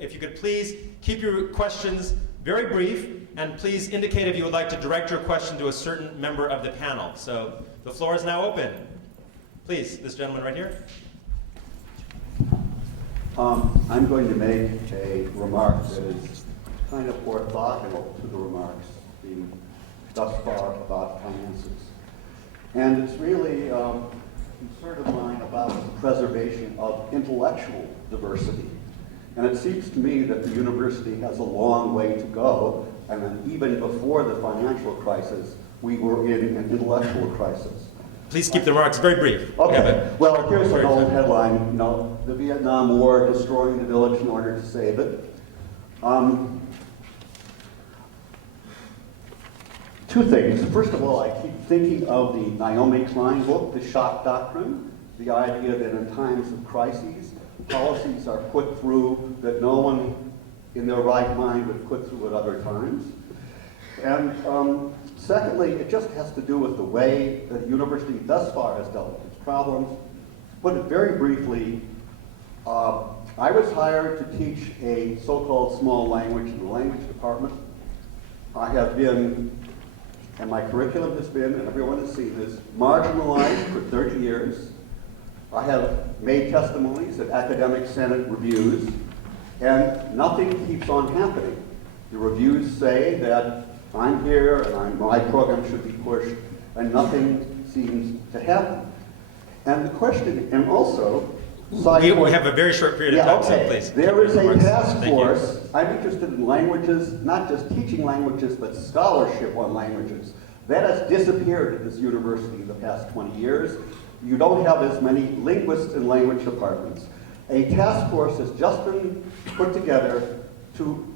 if you could please keep your questions very brief, and please indicate if you would like to direct your question to a certain member of the panel. So the floor is now open. Please, this gentleman right here. I'm going to make a remark that is kind of orthogonal to the remarks being thus far about finances. And it's really a concern of mine about the preservation of intellectual diversity. And it seems to me that the university has a long way to go, and that even before the financial crisis, we were in an intellectual crisis. Please keep the remarks very brief. Okay, well, here's an old headline, you know, the Vietnam War destroying the village in order to save it. Two things. First of all, I keep thinking of the Naomi Klein book, The Shock Doctrine, the idea that in times of crises, policies are put through that no one in their right mind would put through at other times. And secondly, it just has to do with the way that the university thus far has dealt with its problems. Put it very briefly, I was hired to teach a so-called small language in the language department. I have been, and my curriculum has been, and everyone has seen this, marginalized for 30 years. I have made testimonies at academic senate reviews, and nothing keeps on happening. The reviews say that I'm here and my program should be pushed, and nothing seems to happen. And the question, and also, we have a very short period of time, so please. There is a task force. I'm interested in languages, not just teaching languages, but scholarship on languages. That has disappeared at this university in the past 20 years. You don't have as many linguists in language departments. A task force has just been put together to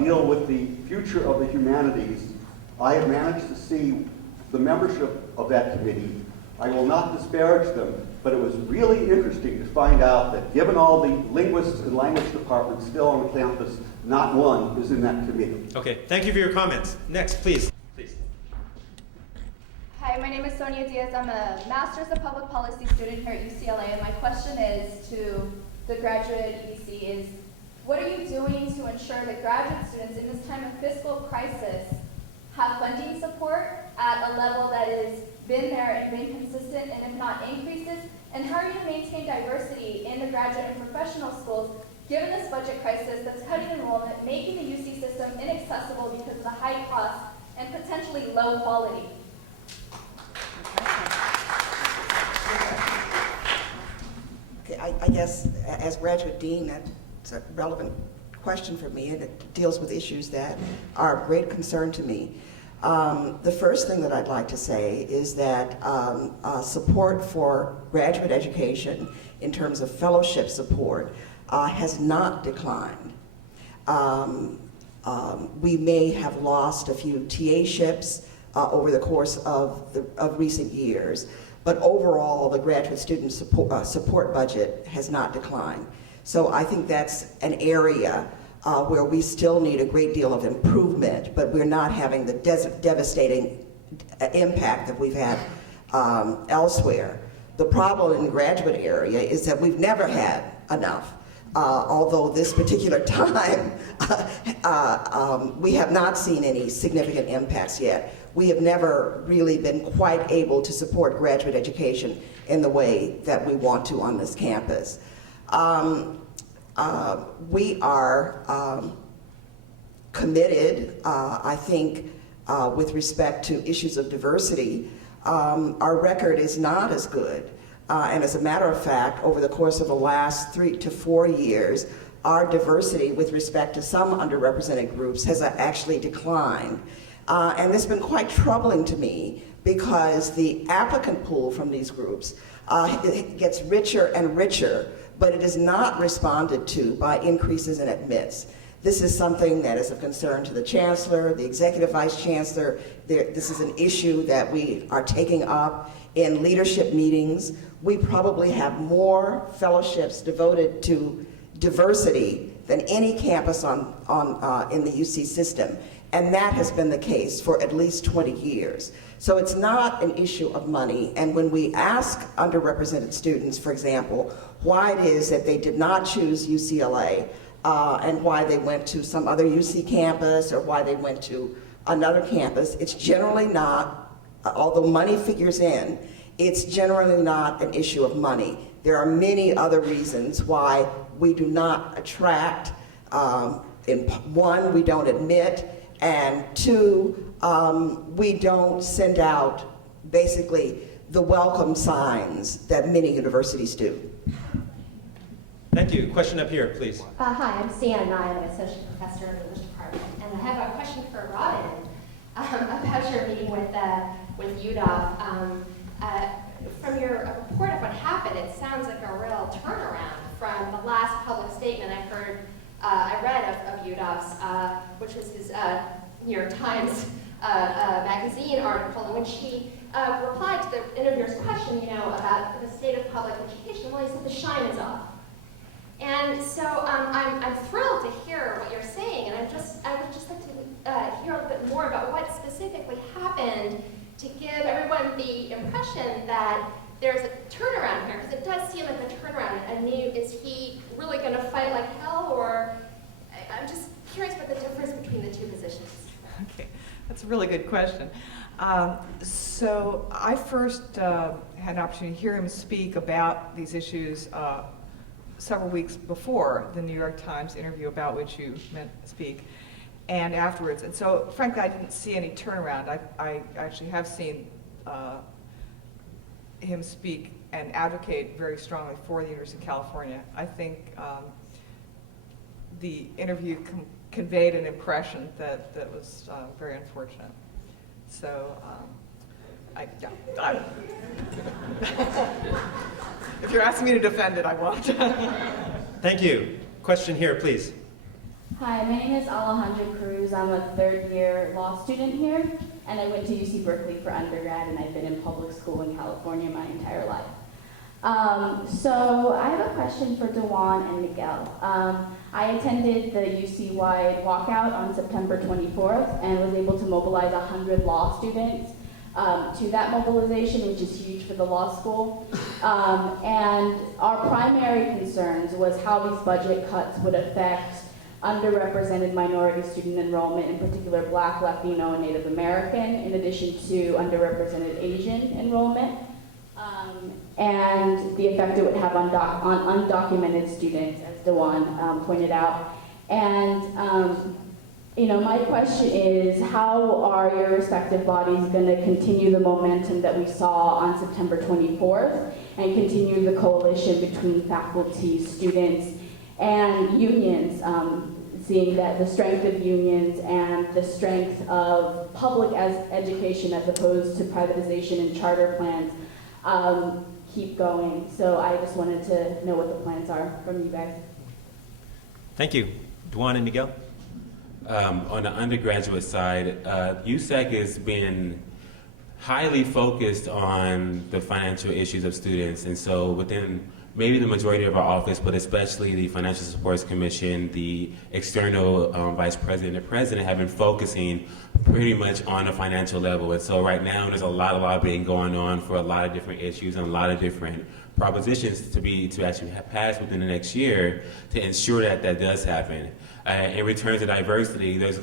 deal with the future of the humanities. I have managed to see the membership of that committee. I will not disparage them, but it was really interesting to find out that given all the linguists and language departments still on campus, not one is in that committee. Okay, thank you for your comments. Next, please. Hi, my name is Sonia Diaz. I'm a Master's of Public Policy student here at UCLA, and my question is to the graduate EDC is, what are you doing to ensure that graduate students in this time of fiscal crisis have funding support at a level that has been there and been consistent, and if not increases? And how are you to maintain diversity in the graduate and professional schools given this budget crisis that's cutting enrollment, making the UC system inaccessible because of the high cost and potentially low quality? Okay, I guess as graduate dean, that's a relevant question for me, and it deals with issues that are of great concern to me. The first thing that I'd like to say is that support for graduate education in terms of fellowship support has not declined. We may have lost a few TA-ships over the course of recent years, but overall the graduate student support budget has not declined. So I think that's an area where we still need a great deal of improvement, but we're not having the devastating impact that we've had elsewhere. The problem in the graduate area is that we've never had enough. Although this particular time, we have not seen any significant impacts yet. We have never really been quite able to support graduate education in the way that we want to on this campus. We are committed, I think, with respect to issues of diversity. Our record is not as good. And as a matter of fact, over the course of the last 3 to 4 years, our diversity with respect to some underrepresented groups has actually declined. And it's been quite troubling to me because the applicant pool from these groups it gets richer and richer, but it is not responded to by increases in admits. This is something that is of concern to the chancellor, the executive vice chancellor. This is an issue that we are taking up in leadership meetings. We probably have more fellowships devoted to diversity than any campus in the UC system. And that has been the case for at least 20 years. So it's not an issue of money. And when we ask underrepresented students, for example, why it is that they did not choose UCLA, and why they went to some other UC campus or why they went to another campus. It's generally not, although money figures in, it's generally not an issue of money. There are many other reasons why we do not attract. One, we don't admit, and two, we don't send out basically the welcome signs that many universities do. Thank you. Question up here, please. Hi, I'm Sienna Nye. I'm an associate professor in the English department, and I have a question for Robin about your meeting with UW. From your report of what happened, it sounds like a real turnaround from the last public statement I read of UW's, which was his New York Times magazine article, in which he replied to the interviewer's question, about the state of public education. Well, he said the shine is off. And so I'm thrilled to hear what you're saying, and I would just like to hear a little bit more about what specifically happened to give everyone the impression that there's a turnaround here, because it does seem like a turnaround. Is he really going to fight like hell, or I'm just curious about the difference between the two positions. Okay, that's a really good question. So I first had an opportunity to hear him speak about these issues several weeks before the New York Times interview about which you meant to speak, and afterwards. And so, frankly, I didn't see any turnaround. I actually have seen him speak and advocate very strongly for the University of California. I think the interview conveyed an impression that was very unfortunate. So, if you're asking me to defend it, I won't. Thank you. Question here, please. Hi, my name is Alejandra Cruz. I'm a third-year law student here, and I went to UC Berkeley for undergrad, and I've been in public school in California my entire life. So I have a question for Dewan and Miguel. I attended the UC-wide walkout on September 24th and was able to mobilize 100 law students to that mobilization, which is huge for the law school. And our primary concerns was how these budget cuts would affect underrepresented minority student enrollment, in particular Black, Latino, and Native American, in addition to underrepresented Asian enrollment, and the effect it would have on undocumented students, as Dewan pointed out. And my question is, how are your respective bodies going to continue the momentum that we saw on September 24th and continue the coalition between faculty, students, and unions, seeing that the strength of unions and the strength of public education as opposed to privatization and charter plans keep going. So I just wanted to know what the plans are from you guys. Thank you. Duan and Miguel? On the undergraduate side, USAC has been highly focused on the financial issues of students, and so within maybe the majority of our office, but especially the Financial Supports Commission, the external vice president and president have been focusing pretty much on the financial level. And so right now there's a lot of lobbying going on for a lot of different issues and a lot of different propositions to actually have passed within the next year to ensure that that does happen. In return to diversity, there's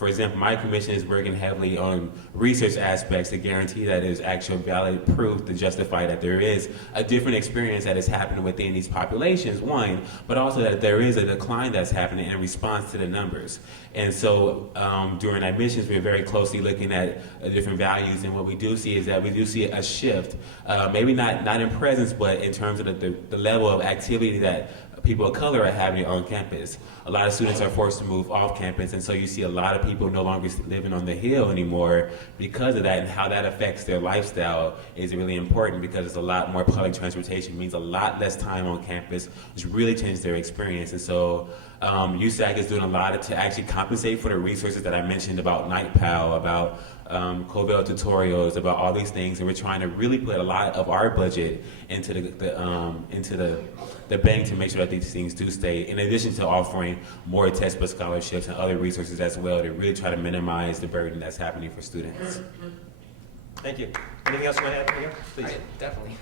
for example, my commission is working heavily on research aspects to guarantee that there's actual valid proof to justify that there is a different experience that is happening within these populations, one, but also that there is a decline that's happening in response to the numbers. And so during admissions, we're very closely looking at different values, and what we do see is that we do see a shift, maybe not in presence, but in terms of the level of activity that people of color are having on campus. A lot of students are forced to move off campus, and so you see a lot of people no longer living on the Hill anymore because of that, and how that affects their lifestyle is really important because it's a lot more public transportation, means a lot less time on campus, which really changes their experience. And so USAC is doing a lot to actually compensate for the resources that I mentioned about Night Pal, about Covell tutorials, about all these things, and we're trying to really put a lot of our budget into the bank to make sure that these things do stay, in addition to offering more textbook scholarships and other resources as well to really try to minimize the burden that's happening for students. Thank you. Anything else you want to add, Miguel? Please. Definitely.